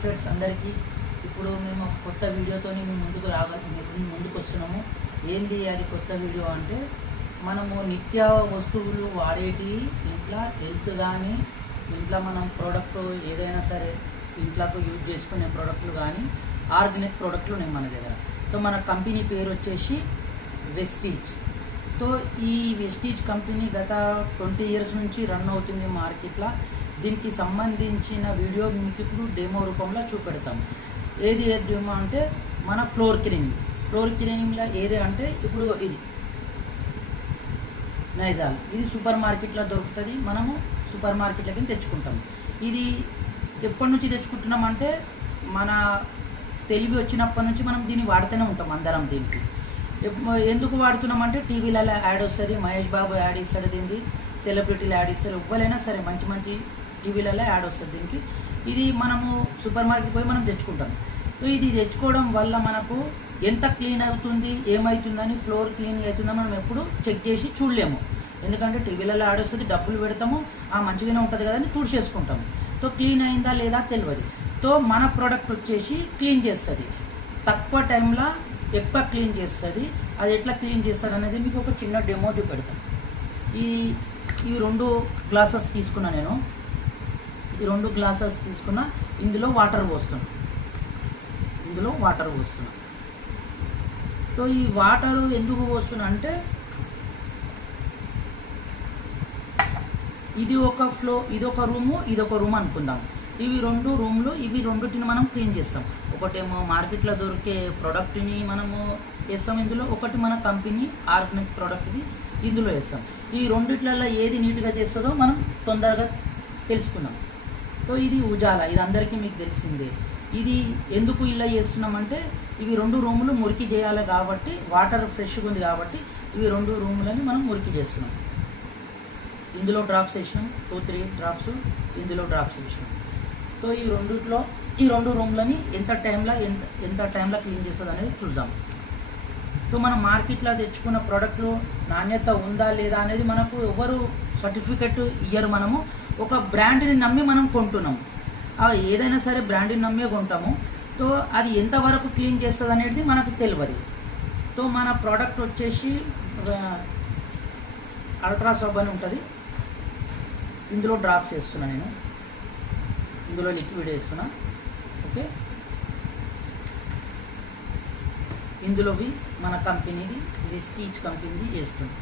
Friends అందరికీ. ఇప్పుడు మేము కొత్త వీడియోతో మీ ముందుకు వస్తున్నాము. ఏంది అది కొత్త వీడియో అంటే, మనము నిత్య వస్తువులు వాడేటి ఇంట్లో హెల్త్ కానీ, ఇంట్లో మనం ప్రోడక్ట్ ఏదైనా సరే ఇంట్లోకి యూజ్ చేసుకునే ప్రోడక్ట్లు కానీ ఆర్గానిక్ ప్రోడక్ట్లు ఉన్నాయి మన దగ్గర. సో మన కంపెనీ పేరు వచ్చేసి వెస్టీజ్. సో ఈ వెస్టీజ్ కంపెనీ గత 20 years నుంచి రన్ అవుతుంది మార్కెట్లో. దీనికి సంబంధించిన వీడియో మీకు ఇప్పుడు డెమో రూపంలో చూపెడతాము. ఏది డెమో అంటే మన ఫ్లోర్ క్లీనింగ్లో ఏది అంటే ఇప్పుడు ఇది నైజాల్. ఇది సూపర్ మార్కెట్లో దొరుకుతుంది. మనము సూపర్ మార్కెట్లకి తెచ్చుకుంటాము. ఇది ఎప్పటి నుంచి తెచ్చుకుంటున్నామంటే మన తెలివి వచ్చినప్పటి నుంచి మనం దీన్ని వాడుతూనే ఉంటాం అందరం. దీనికి ఎందుకు వాడుతున్నామంటే టీవీలలో యాడ్ వస్తుంది, మహేష్ బాబు యాడ్ ఇస్తాడు, దీనికి సెలబ్రిటీలు యాడ్ ఇస్తారు, ఎవ్వరైనా సరే మంచి మంచి టీవీలలో యాడ్ వస్తుంది దీనికి. ఇది మనము సూపర్ మార్కెట్ పోయి మనం తెచ్చుకుంటాం. సో ఇది తెచ్చుకోవడం వల్ల మనకు ఎంత క్లీన్ అవుతుంది, ఏమవుతుందని, ఫ్లోర్ క్లీన్ అవుతుందని మనం ఎప్పుడు చెక్ చేసి చూడలేము. ఎందుకంటే టీవీలలో యాడ్ వస్తుంది, డబ్బులు పెడతాము, మంచిగానే ఉంటుంది కదా అని చేసుకుంటాము. సో క్లీన్ అయిందా లేదా తెలియదు. సో మన ప్రోడక్ట్ వచ్చేసి క్లీన్ చేస్తుంది, తక్కువ టైంలో ఎక్కువ క్లీన్ చేస్తుంది. అది ఎట్లా క్లీన్ చేస్తుంది అనేది మీకు ఒక చిన్న డెమో చూపెడతాం. ఈ 2 గ్లాసెస్ తీసుకున్నా నేను. ఈ 2 గ్లాసెస్ తీసుకున్నా, ఇందులో వాటర్ పోస్తున్నా. సో ఈ వాటర్ ఎందుకు పోస్తున్నా అంటే, ఇది ఒక రూము, ఇది ఒక రూమ్ అనుకుందాం. ఇవి 2 రూమ్లు, ఇవి రెండింటిని మనం క్లీన్ చేస్తాం. ఒకటేమో మార్కెట్లో దొరికే ప్రోడక్ట్ని మనము వేస్తాం ఇందులో, ఒకటి మన కంపెనీ ఆర్గానిక్ ప్రోడక్ట్ది ఇందులో వేస్తాం. ఈ రెండిట్లలో ఏది నీట్గా చేస్తుందో మనం తొందరగా తెలుసుకుందాం. సో ఇది ఉజాలా, ఇది అందరికీ మీకు తెలిసిందే. ఇది ఎందుకు ఇలా చేస్తున్నామంటే, ఇవి 2 రూములు మురికి చేయాలి కాబట్టి, వాటర్ ఫ్రెష్గా ఉంది కాబట్టి ఇవి 2 రూములని మనం మురికి చేస్తున్నాం. ఇందులో డ్రాప్స్ వేసినాం, 2-3 డ్రాప్స్ ఇందులో డ్రాప్స్ వేసినాం. సో ఈ 2 రూమ్లని ఎంత టైంలో క్లీన్ చేస్తుంది అనేది చూద్దాం. సో మనం మార్కెట్లో తెచ్చుకున్న ప్రోడక్ట్లు నాణ్యత ఉందా లేదా అనేది మనకు ఎవరు సర్టిఫికెట్ ఇయ్యరు. మనము ఒక బ్రాండ్ని నమ్మి మనం కొంటున్నాము. ఏదైనా సరే బ్రాండ్ని నమ్మే కొంటాము. సో అది ఎంతవరకు క్లీన్ చేస్తుంది అనేది మనకు తెలియదు. సో మన ప్రోడక్ట్ వచ్చేసి అల్ట్రా సోప్ అని ఉంటుంది. ఇందులో డ్రాప్స్ వేస్తున్నా నేను, ఇందులో లిక్విడ్ వేస్తున్నా. ఓకే, ఇందులోవి మన కంపెనీది వెస్టీజ్ కంపెనీది వేస్తుంది.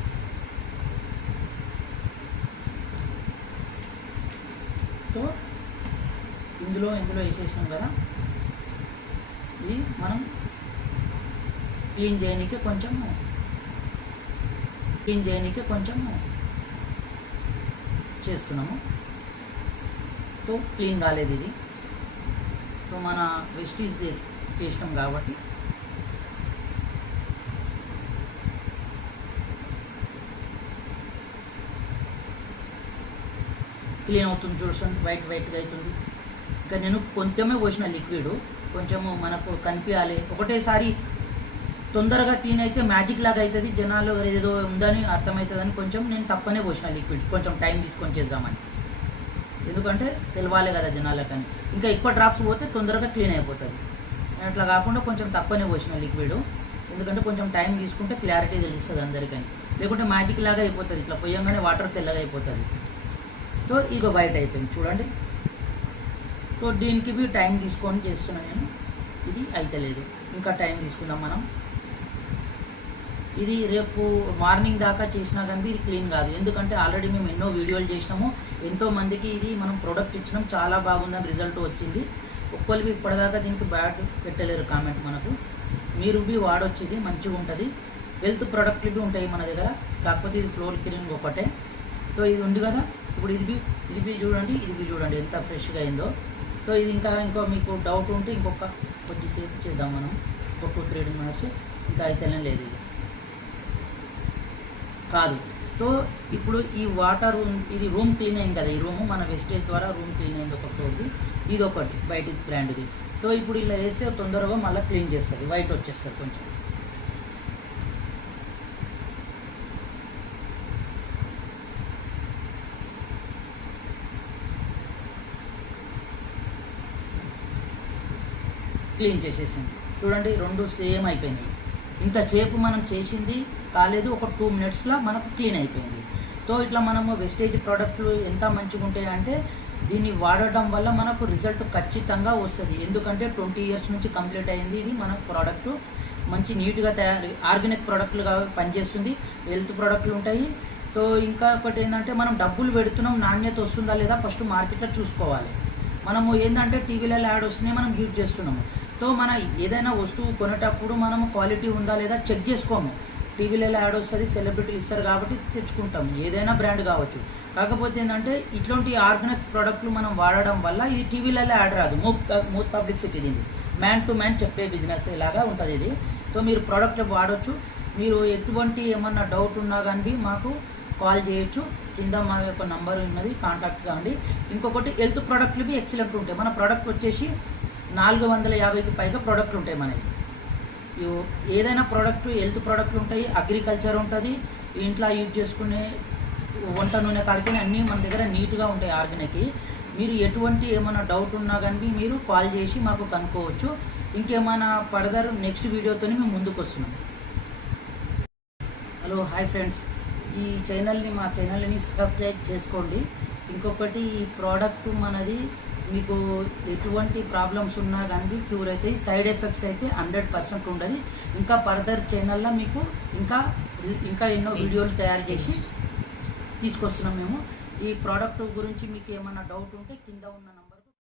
సో ఇందులో వేసేసాం కదా. ఇది మనం క్లీన్ చేయనీకే కొంచెం చేస్తున్నాము. సో క్లీన్ కాలేదు ఇది. సో మన వెస్టీజ్ చేసినాం కాబట్టి క్లీన్ అవుతుంది. చూడండి, వైట్గా అవుతుంది. ఇంకా నేను కొంచెమే పోసిన లిక్విడ్, కొంచెము మనకు కనిపించాలి. ఒకటేసారి తొందరగా క్లీన్ అయితే మ్యాజిక్ లాగా అవుతుంది, జనాలు ఏదో ఉందని అర్థమవుతుందని కొంచెం నేను తప్పనే పోసిన లిక్విడ్, కొంచెం టైం తీసుకొని చేద్దామని. ఎందుకంటే తెలవాలి కదా జనాలకని. ఇంకా ఎక్కువ డ్రాప్స్ పోతే తొందరగా క్లీన్ అయిపోతుంది. అట్లా కాకుండా కొంచెం తప్పనే పోసిన లిక్విడ్, ఎందుకంటే కొంచెం టైం తీసుకుంటే క్లారిటీ తెలుస్తుంది అందరికని. లేకుంటే మ్యాజిక్ లాగా అయిపోతుంది, ఇట్లా పోయంగానే వాటర్ తెల్లగా అయిపోతుంది. సో ఇక వైట్ అయిపోయింది చూడండి. సో దీనికి టైం తీసుకొని చేస్తున్నాను నేను. ఇది అయితలేదు, ఇంకా టైం తీసుకుందాం మనం. ఇది రేపు మార్నింగ్ దాకా చేసినా కానీ ఇది క్లీన్ కాదు. ఎందుకంటే ఆల్రెడీ మేము ఎన్నో వీడియోలు చేసినాము, ఎంతోమందికి ఇది మనం ప్రోడక్ట్ ఇచ్చినాం, చాలా బాగుందని రిజల్ట్ వచ్చింది. ఒక్కరికి ఇప్పటిదాకా దీనికి బ్యాడ్ పెట్టలేరు కామెంట్ మనకు. మీరు వాడొచ్చు, ఇది మంచిగా ఉంటుంది. హెల్త్ ప్రోడక్ట్లు ఉంటాయి మన దగ్గర, కాకపోతే ఇది ఫ్లోర్ క్లీనింగ్ ఒకటే. సో ఇది ఉంది కదా, ఇప్పుడు ఇది చూడండి ఎంత ఫ్రెష్గా అయిందో. సో ఇది ఇంకో మీకు డౌట్ ఉంటే కొద్దిసేపు చేద్దాం మనం, ఒక 2-3 minutes. ఇంకా అయితేనే లేదు ఇది కాదు. సో ఇప్పుడు ఈ వాటర్ ఇది రూమ్ క్లీన్ అయింది కదా, ఈ రూము మన వెస్టేజ్ ద్వారా రూమ్ క్లీన్ అయింది ఒక ఫ్లోర్ది, ఇది ఒకటి బయట బ్రాండ్ది. సో ఇప్పుడు ఇలా వేస్తే తొందరగా మళ్ళీ క్లీన్ చేస్తుంది, వైట్ వచ్చేస్తుంది కొంచెం. క్లీన్ చేసేసింది. చూడండి రెండు సేమ్ అయిపోయినాయి. ఇంత చేపు మనం చేసింది కాలేదు, ఒక 2 మినిట్స్లో మనకు క్లీన్ అయిపోయింది. సో ఇట్లా మనము వెస్టేజ్ ప్రోడక్ట్లు ఎంత మంచిగా ఉంటాయి అంటే దీన్ని వాడటం వల్ల మనకు రిజల్ట్ ఖచ్చితంగా వస్తుంది. ఎందుకంటే 20 ఇయర్స్ నుంచి కంప్లీట్ అయింది ఇది మన ప్రోడక్ట్. మంచి నీట్గా తయారు ఆర్గానిక్ ప్రోడక్ట్లుగా పనిచేస్తుంది. హెల్త్ ప్రోడక్ట్లు ఉంటాయి. సో ఇంకా ఒకటి ఏంటంటే మనం డబ్బులు పెడుతున్నాం, నాణ్యత వస్తుందా లేదా ఫస్ట్ మార్కెట్లో చూసుకోవాలి. మనము ఏంటంటే టీవీలలో యాడ్ వస్తున్నాయి, మనం యూజ్ చేస్తున్నాము. సో మన ఏదైనా వస్తువు కొనేటప్పుడు మనము క్వాలిటీ ఉందా లేదా చెక్ చేసుకోము. టీవీలలో యాడ్ వస్తుంది, సెలబ్రిటీలు ఇస్తారు కాబట్టి తెచ్చుకుంటాం, ఏదైనా బ్రాండ్ కావచ్చు. కాకపోతే ఏంటంటే ఇట్లాంటి ఆర్గానిక్ ప్రోడక్ట్లు మనం వాడడం వల్ల ఇది టీవీలలో యాడ్ రాదు. మూత్ పబ్లిసిటీ ఇది మ్యాన్ టు మ్యాన్ చెప్పే బిజినెస్ ఇలాగా ఉంటుంది ఇది. సో మీరు ప్రోడక్ట్ వాడవచ్చు. మీరు ఎటువంటి ఏమన్నా డౌట్ ఉన్నా కానీ మాకు కాల్ చేయొచ్చు. కింద మా యొక్క నంబర్ ఉన్నది, కాంటాక్ట్ కాండి. ఇంకొకటి హెల్త్ ప్రోడక్ట్లు బి ఎక్సలెంట్ ఉంటాయి. మన ప్రోడక్ట్ వచ్చేసి 450కి పైగా ప్రోడక్ట్లు ఉంటాయి మనకి. ఏదైనా ప్రోడక్ట్ హెల్త్ ప్రోడక్ట్లు ఉంటాయి, అగ్రికల్చర్ ఉంటుంది, ఇంట్లో యూజ్ చేసుకునే వంట నూనె కాడికి అన్నీ మన దగ్గర నీట్గా ఉంటాయి ఆర్గానిక్. మీరు ఎటువంటి ఏమైనా డౌట్ ఉన్నా కానీ మీరు కాల్ చేసి మాకు కనుక్కోవచ్చు. ఇంకేమైనా ఫర్దర్ నెక్స్ట్ వీడియోతో మేము ముందుకు వస్తున్నాం. హలో హాయ్ ఫ్రెండ్స్, ఈ మా ఛానల్ని సబ్స్క్రైబ్ చేసుకోండి. ఇంకొకటి ఈ ప్రోడక్ట్ మనది మీకు ఎటువంటి ప్రాబ్లమ్స్ ఉన్నా కానీ క్యూర్ అవుతాయి. సైడ్ ఎఫెక్ట్స్ అయితే 100% ఉండదు. ఇంకా ఫర్దర్ ఛానల్లో మీకు ఇంకా ఎన్నో వీడియోలు తయారు చేసి తీసుకొస్తున్నాం మేము. ఈ ప్రోడక్ట్ గురించి మీకు ఏమైనా డౌట్ ఉంటే కింద ఉన్న నంబర్